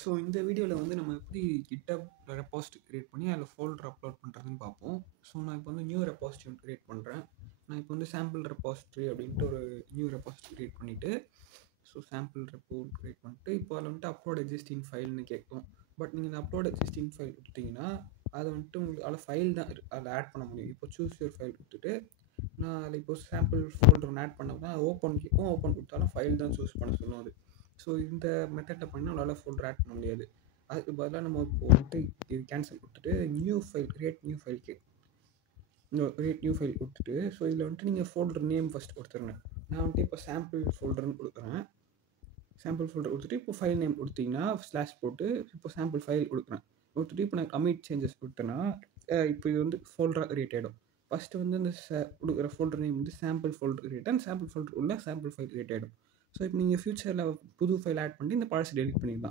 So இந்த வீடியோவில் வந்து நம்ம எப்படி GitHub ரெபாசிட்டரி கிரியேட் பண்ணி அதில் ஃபோல்டர் அப்லோட் பண்ணுறதுன்னு பார்ப்போம். ஸோ நான் இப்போ வந்து நியூ ரெபாசிட்டரி கிரியேட் பண்ணுறேன். நான் இப்போ வந்து சாம்பிள் ரெபாசிட்டரி அப்படின்ட்டு ஒரு நியூ ரெபாசிட்டரி கிரியேட் பண்ணிவிட்டு ஸோ சாம்பிள் ரெப்போ கிரியேட் பண்ணிட்டு இப்போ அதில் வந்துட்டு அப்லோட் எக்ஸிஸ்டிங் ஃபைல்னு கேட்கும். பட் நீங்கள் இந்த அப்லோட் எக்ஸிஸ்டிங் ஃபைல் கொடுத்தீங்கன்னா அதை வந்துட்டு உங்களுக்கு அதில் ஃபைல் தான் அதில் ஆட் பண்ண முடியும். இப்போ சூஸ் யூர் ஃபைல் கொடுத்துட்டு நான் அதில் இப்போ சாம்பிள் ஃபோல்டர் ஒன்று ஆட் பண்ணோம்னா ஓப்பன் கேட்கும். ஓப்பன் கொடுத்தாலும் ஃபைல் தான் சூஸ் பண்ண சொல்லும் அது. ஸோ இந்த மெத்தடில் பண்ணால் நம்மளால் ஃபோல்டர் ஆட் பண்ண முடியாது. அதுக்கு பதிலாக நம்ம இப்போ வந்துட்டு இது கேன்சல் கொடுத்துட்டு new file create new file create new file கொடுத்துட்டு ஸோ இதில் வந்துட்டு நீங்கள் ஃபோல்டர் நேம் ஃபஸ்ட் கொடுத்துருங்க. நான் வந்துட்டு இப்போ சாம்பிள் ஃபோல்டர்னு கொடுக்குறேன். சாம்பிள் ஃபோல்டர் கொடுத்துட்டு இப்போ ஃபைல் நேம் கொடுத்தீங்கன்னா ஸ்லாஷ் போட்டு இப்போ சாம்பிள் ஃபைல் கொடுக்குறேன். கொடுத்துட்டு இப்போ நான் கமிட் சேஞ்சஸ் கொடுத்தேன்னா இப்போ இது வந்து ஃபோல்டராக கிரியேட் ஆகிடும். ஃபஸ்ட்டு வந்து இந்த கொடுக்குற ஃபோல்டர் நேம் வந்து sample folder create and sample folder உள்ள சாம்பிள் ஃபைல் கிரியேட் ஆகிடும். ஸோ இப்போ நீங்கள் ஃபியூச்சரில் புது ஃபைல் ஆட் பண்ணி இந்த பழசை டெலிட் பண்ணிடலாம்.